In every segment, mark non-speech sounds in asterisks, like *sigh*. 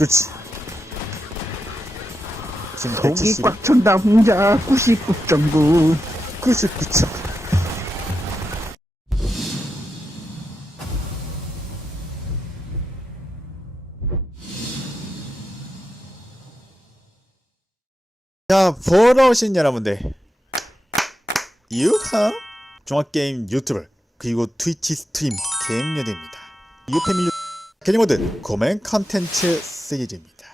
그렇지. 지금 속이 170, 꽉찬 남자 99.9 99점. 자, 보러 오신 여러분들. 유하 종합게임 유튜브 그리고 트위치 스트리머 게임녀입니다. 유패밀 게임모드 고멘 컨텐츠 시리즈입니다.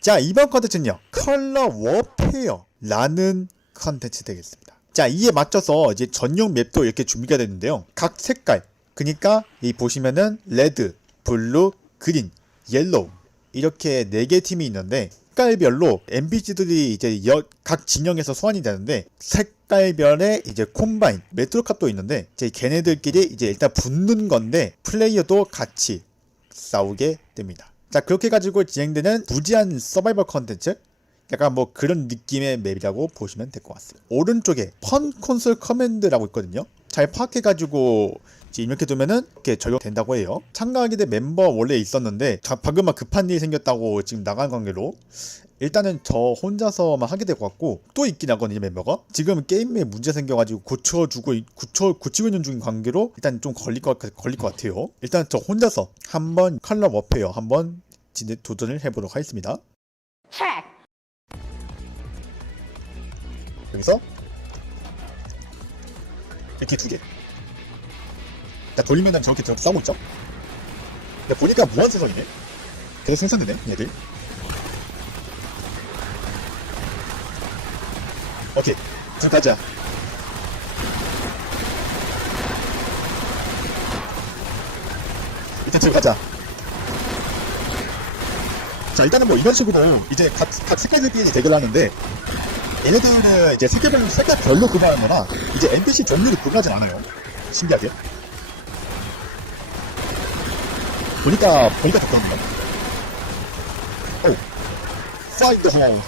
자 이번 컨텐츠는요 컬러 워페어라는 컨텐츠 되겠습니다 자 이에 맞춰서 이제 전용 맵도 이렇게 준비가 됐는데요 각 색깔 그니까 이 보시면은 레드 블루 그린 옐로우 이렇게 네 개 팀이 있는데 색깔별로 NPC들이 이제 여- 각 진영에서 소환이 되는데 색깔별의 이제 콤바인 메트로캅도 있는데 이제 걔네들끼리 이제 일단 붙는 건데 플레이어도 같이 싸우게 됩니다. 자 그렇게 가지고 진행되는 무제한 서바이벌 컨텐츠 약간 뭐 그런 느낌의 맵이라고 보시면 될 것 같습니다. 오른쪽에 펀 콘솔 커맨드라고 있거든요. 잘 파악해가지고 입력해 두면은 이렇게 적용된다고 해요. 참가하게 된 멤버 원래 있었는데 자, 방금 막 급한 일이 생겼다고 지금 나간 관계로 일단은 저 혼자서만 하게 될 것 같고 또 있긴 하거든요 멤버가 지금 게임에 문제 생겨가지고 고쳐주고 있- 고쳐 고치고 있는 중인 관계로 일단 좀 걸릴 것 같- 걸릴 것 같아요 일단 저 혼자서 한번 컬러 워페어 한번 진짜 도전을 해보도록 하겠습니다. 여기서 이렇게 두 개. 자 돌리면은 저렇게 저 싸우고 있죠? 근데 보니까 무한 세상이네. 계속 생산되네 얘들. 오케이 들어가자. 일단 들어가자. 자 일단은 뭐 이런 식으로 이제 각, 각 색깔들끼리 대결 하는데 얘네들은 이제 색깔별, 색깔별로 구분하는 거나 이제 NPC 종류를 구분하진 않아요. 신기하게. 보니까, 보니까 좋거든요. 오. Find the hole.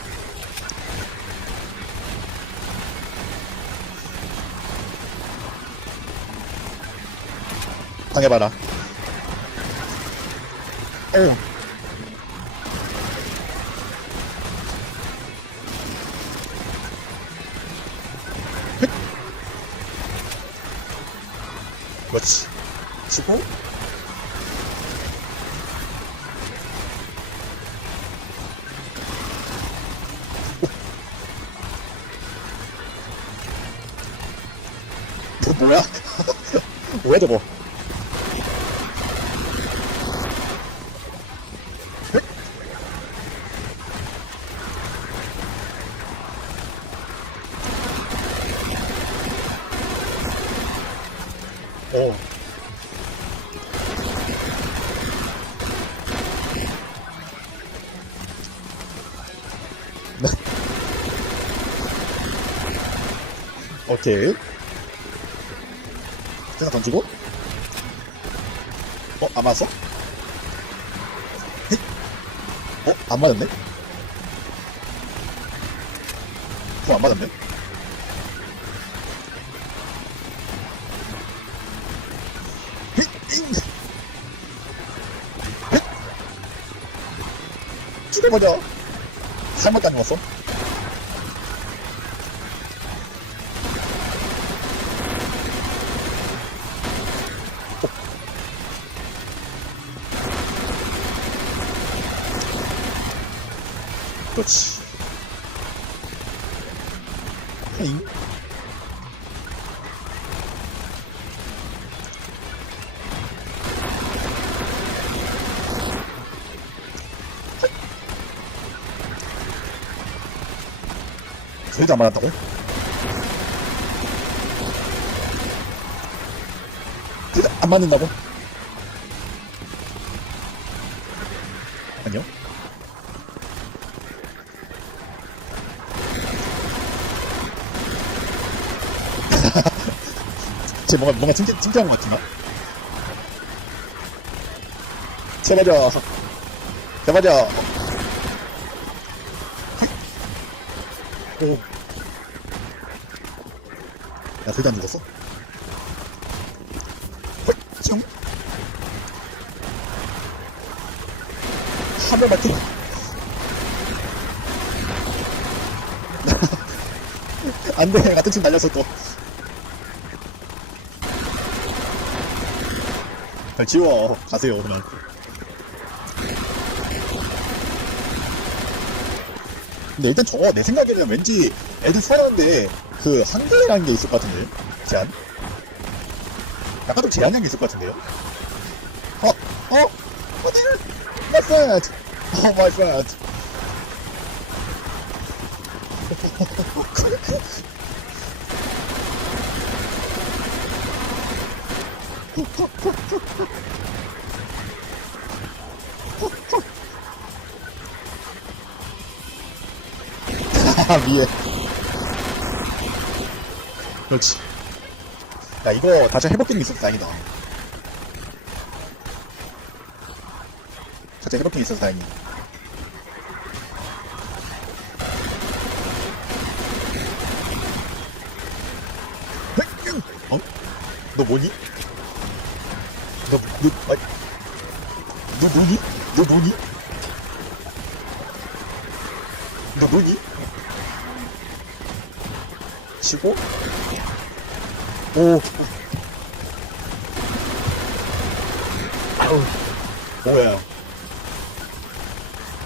당해봐라. 오. 그렇지. 치고. 뭐, 뭐야? 뭐야, 저거? 오. 네. 오케이. 하나 던지고. 어, 안 맞았어? 헷. 어, 안 맞았네? 어, 안 맞았네? 죽여버려. 잘못 다녀왔어. 그래도 안 맞았다고? 그래도 안 맞는다고? 아니요. *laughs* 쟤 뭔가, 뭔가 찡찡, 찡찡한 것 같은가? 제발요. 제발요. 오. 야, 둘다 안 죽었어? 헐, 칭. 한 번밖에. *laughs* 안 돼, 같은 팀 달려서 또. 잘 지워. 가세요, 그만. 근데 일단 저거 내 생각에는 왠지 애들 수월하는데 그 한계라는 게 있을 것 같은데 제한? 약간 좀 제한된 게 있을 것 같은데요? 어? 어? 어딜? My friend! Oh my friend! 아, 위에. 그렇지. 야, 이거 다시 회복기능 있어서 다행이다. 다시 회복기능 있어서 다행이야. 어? 너 뭐니? 너, 너, 아니, 너 뭐니? 너 뭐니? 너 뭐니? 치고 오 아우 뭐야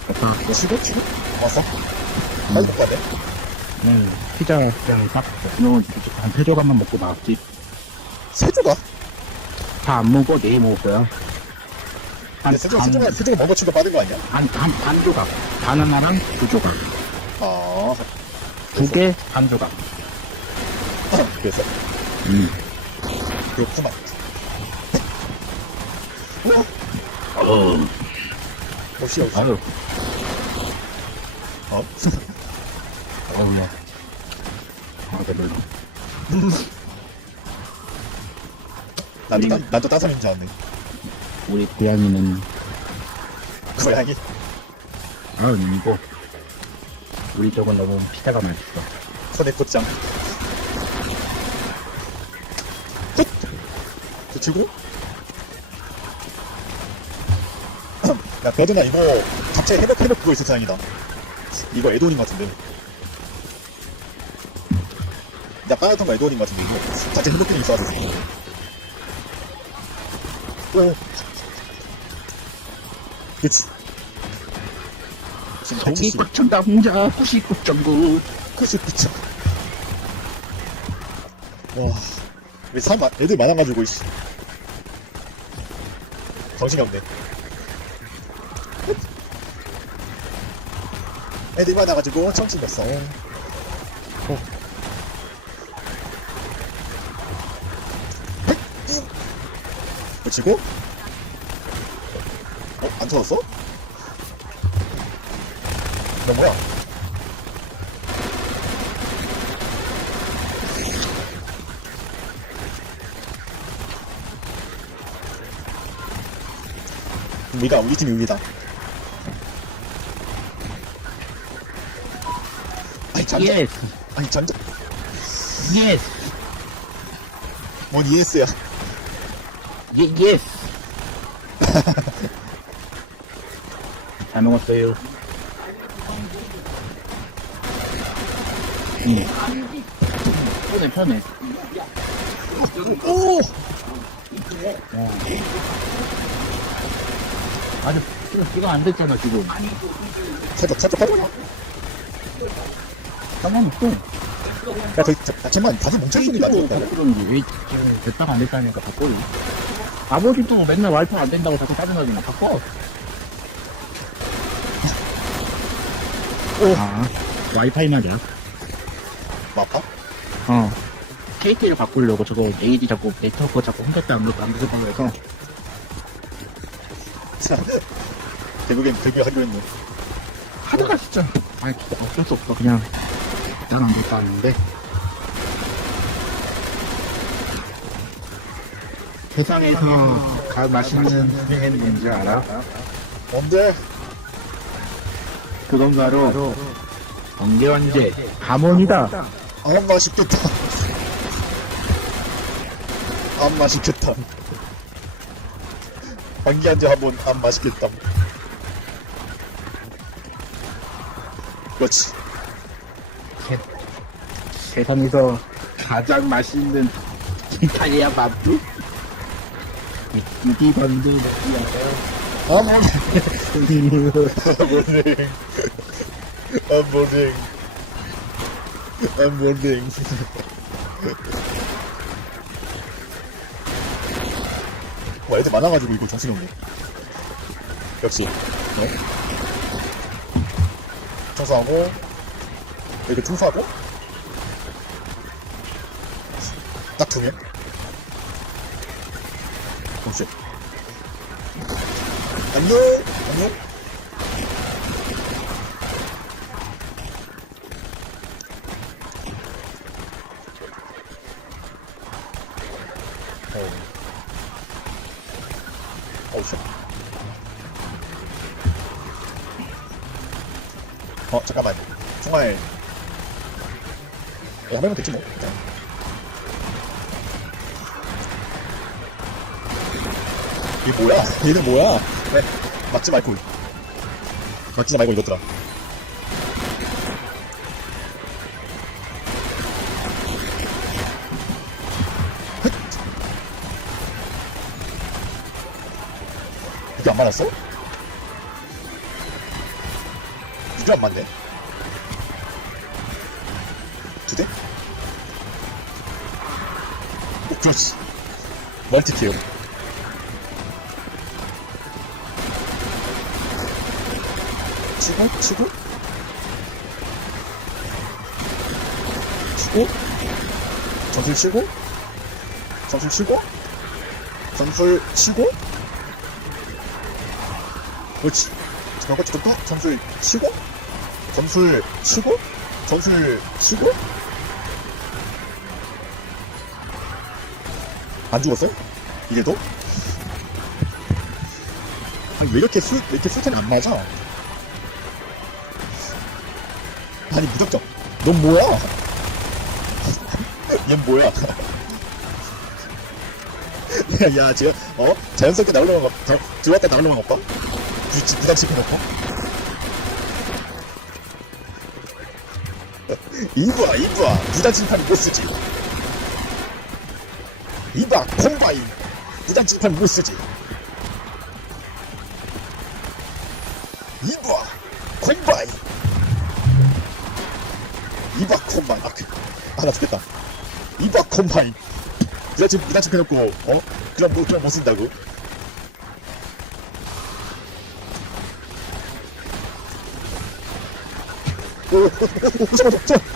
됐다. 치고 치고 왔어? 먹어야 돼? 네, 피자 그냥 딱 넣어 한세 조각만 먹고 나왔지. 세 조각? 다안 먹어, 내일 먹었어요. 한, 근데 세 조각 세 반, 조각 세 조각 먹어 치고 빠진 거 아니야? 한, 한, 반 조각. 바나나랑 두 조각. 아 두 개, 반 조각. 그래서 음. 그렇구만 어, 혹시 여기 아유, 어? 어우야. 아, 배불러. 나도 따, 나도 따사인 줄 알았네 우리 고양이는, 고양이 아, 이거. 우리 쪽은 너무 피자가 맛있어. 손에 곧장 그치고 *clears throat* 야 배드나 이거 자체 회복 회복 그거 있어 다행이다. 이거 것 같은데. 나 까였던 거것 같은데 이거. 자체 회복 기능 있어가지고. 오. 그치. 지금 속이 170꽉 찬다, 혼자. 99.9. 그치 그치 와 왜 사람 많- 애들 많아가지고 이씨 정신이 없네 애들 많아가지고 정신이 없어 어. 그치고 어? 안 터졌어? 너 뭐야? 우리가 우리 팀이 우리다. 아니 전자 예스, 아니 전자 예스, 뭔 ES야? 예, 예스. 잘 먹었어요. 음. 편해, 편해. 오 아직 이거 안 됐잖아, 지금. 살짝 살짝 팔아. 상관없어. 야 거기 자체만 다시 뭉쳐있으니 나도 그런지 왜 지금 됐다가 안 됐다니까 바꿔요. 아버지도 맨날 와이프 안 된다고 자꾸 짜증나지만 바꿔. 아, 와이파이 말이야. 마파? 어. KT를 바꾸려고 저거 AD 자꾸 네트워크 자꾸 혼자 때안 먹고 안 되겠다고 해서 결국엔 결국에 하기로 했네. 하다가 진짜 아 진짜 어쩔 수 없어 그냥 난안 됐다 하는데 세상에서 가장 맛있는 햄 뭔지 알아? 뭔데? 그건 바로 언제 언제 감원이다 아 맛있겠다. 안 맛있겠다. 반기 한잔 한번 안 맛있겠다. 그렇지. 세상에서 가장 맛있는 이탈리아 밥도 이디 번도 먹기야요. 아, 모닝. 아, 모닝. 와, 애들 많아가지고 이거 정신이 없네. 역시, 네. 청소하고, 이렇게 청소하고, 딱두 명. 오, 쉣. 안녕! 안녕! 명만 됐지 뭐. 이게 뭐야? *laughs* 얘는 뭐야? 왜? 맞지 말고. 맞지 말고. 헷! 이게 안 맞았어? 이게 안 맞네? 그렇지. 멀티키어. 치고 치고 치고 전술 치고? 전술 치고? 전술 치고? 그렇지. 저거 저거 전술 치고? 전술 치고? 전술 치고 안 죽었어요? 이래도? 아니 왜 이렇게 수, 왜 이렇게 수탄이 안 맞아? 아니 무적점 넌 뭐야? *laughs* 얜 뭐야? 야, *laughs* 야 지금 어 자연스럽게 나오려는 거 자, 들어갈 때 나오려는 거 봐? 부딪히 부닥치고 놓고 이봐 이봐 부닥침판 못 쓰지 이봐 콤바인 부닥침판 못 쓰지 이봐 콤바인 이바 콤바인 아, 그, 아, 나 죽겠다. 이바 콤바인. 내가 지금 부단축 해놓고, 어? 그럼 뭐, 그럼 못 쓴다고? 오, 오, 오, 오, 잠깐만, 잠깐만. 아,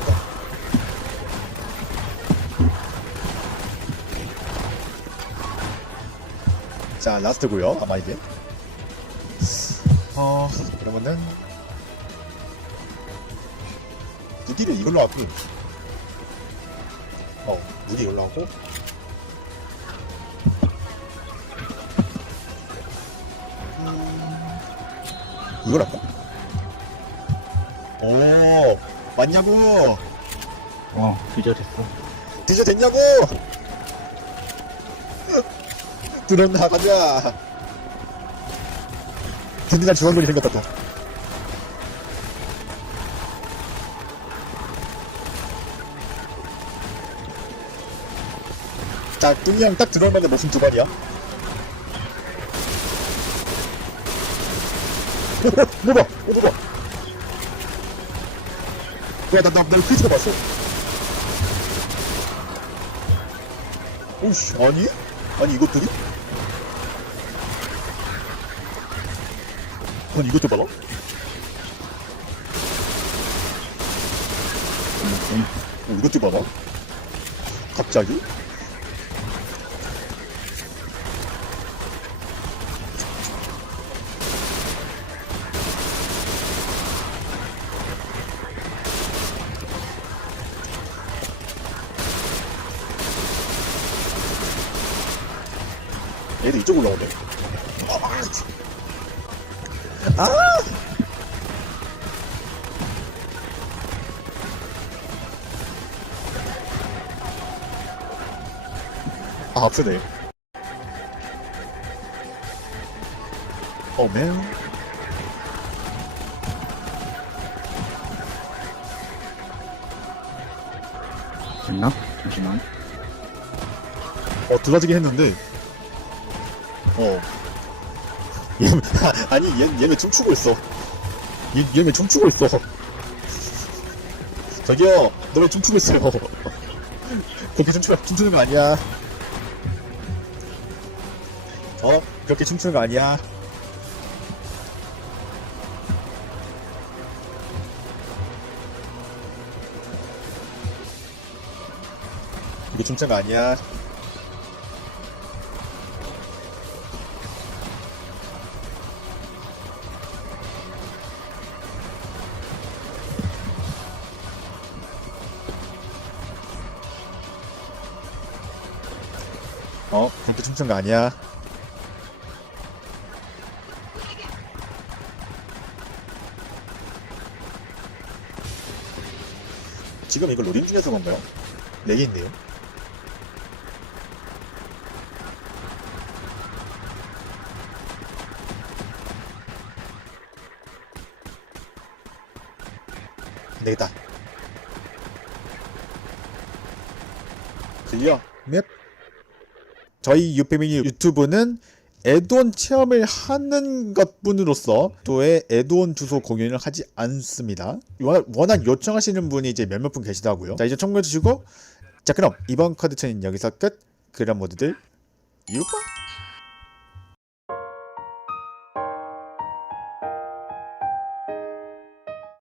죽었다. 자, 라스트고요 아마 이게. 어, 그러면은 무기를 이걸로 하고, 어, 무기 이걸로 하고, 음, 이걸 할까? 오, 맞냐고! 어, 드디어 됐어. 드셔 됐냐고! 드론 나가자! 든든한 주황군이 생겼다 또. 자, 뚱이 형 딱 들어오면 목숨 두 발이야. *laughs* 뭐 봐, 뭐 봐, 뭐 봐. 야, 나, 나, 나 크리스가 봤어. 오씨, 아니? 아니, 이것들이? 아니, 이것도 봐라. 어, 이것도 봐봐. 갑자기? 얘들 이쪽으로 나오네. 아! 아, 아프네. 어, 맨. 됐나? 잠시만. 어, 둘러지긴 했는데. 어. 얘, *laughs* 아니, 얘, 얘왜 춤추고 있어? 얘, 얘왜 춤추고 있어? 저기요, 너 왜 춤추고 있어요? *laughs* 그렇게 춤추, 춤추는 거 아니야. 어? 그렇게 춤추는 거 아니야. 이거 춤추는 거 아니야. 어? 그렇게 춤춘 거 아니야. 지금 이거 로딩 중에서 건가요? 렉인데요? 안 되겠다. 클리어. 맵. 저희 유페미니 유튜브는 애드온 체험을 하는 것뿐으로서 또의 애드온 주소 공유를 하지 않습니다. 워- 워낙 요청하시는 분이 이제 몇몇 분 계시다고요. 자 이제 참고해 주시고 자 그럼 이번 컨텐츠는 여기서 끝. 그럼 모두들 유바.